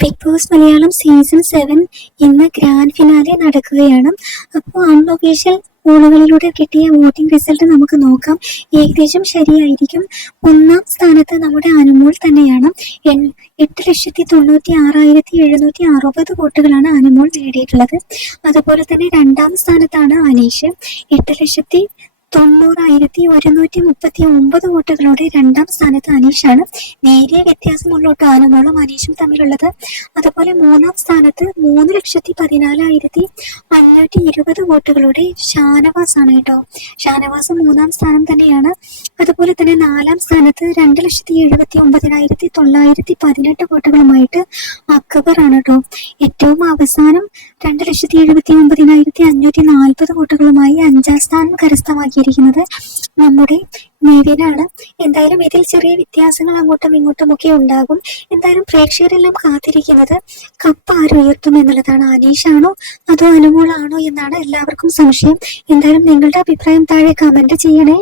Big boss Malayalam season 7 ഇന്ന് grand finale നടക്കുകയാണ്. അപ്പോൾ അൺഒഫീഷ്യൽ പോളുകളിലൂടെ കിട്ടിയ വോട്ടിംഗ് റിസൾട്ട് നമുക്ക് നോക്കാം. ഏകദേശം ശരിയായിരിക്കും. ഒന്നാം സ്ഥാനത്ത് നമ്മുടെ അനുമോൾ തന്നെയാണ്. 8,96,760 വോട്ടുകളാണ് അനുമോൾ നേടിയിട്ടുള്ളത്. അതുപോലെ തന്നെ രണ്ടാം സ്ഥാനത്താണ് അനീഷ്. 8,90,139 വോട്ടുകളോടെ രണ്ടാം സ്ഥാനത്ത് അനീഷാണ്. നേരിയ വ്യത്യാസമുള്ള അനുമോളും അനീഷും തമ്മിലുള്ളത്. അതുപോലെ മൂന്നാം സ്ഥാനത്ത് 3,14,520 വോട്ടുകളോടെ ഷാനവാസ് ആണ് കേട്ടോ. ഷാനവാസ് മൂന്നാം സ്ഥാനം തന്നെയാണ്. അതുപോലെ തന്നെ നാലാം സ്ഥാനത്ത് 2,79,918 വോട്ടുകളുമായിട്ട് അക്ബർ ആണ് കേട്ടോ. ഏറ്റവും അവസാനം 2,79,540 വോട്ടുകളുമായി അഞ്ചാം സ്ഥാനം കരസ്ഥമാക്കിയിരിക്കുന്നത് നമ്മുടെ നിവിനാണ്. എന്തായാലും ഇതിൽ ചെറിയ വ്യത്യാസങ്ങൾ അങ്ങോട്ടും ഇങ്ങോട്ടും ഒക്കെ ഉണ്ടാകും. എന്തായാലും പ്രേക്ഷകരെല്ലാം കാത്തിരിക്കുന്നത് കപ്പ് ആര് ഉയർത്തും എന്നുള്ളതാണ്. അനീഷാണോ അതോ അനുമോളാണോ എന്നാണ് എല്ലാവർക്കും സംശയം. എന്തായാലും നിങ്ങളുടെ അഭിപ്രായം താഴെ കമന്റ് ചെയ്യണേ.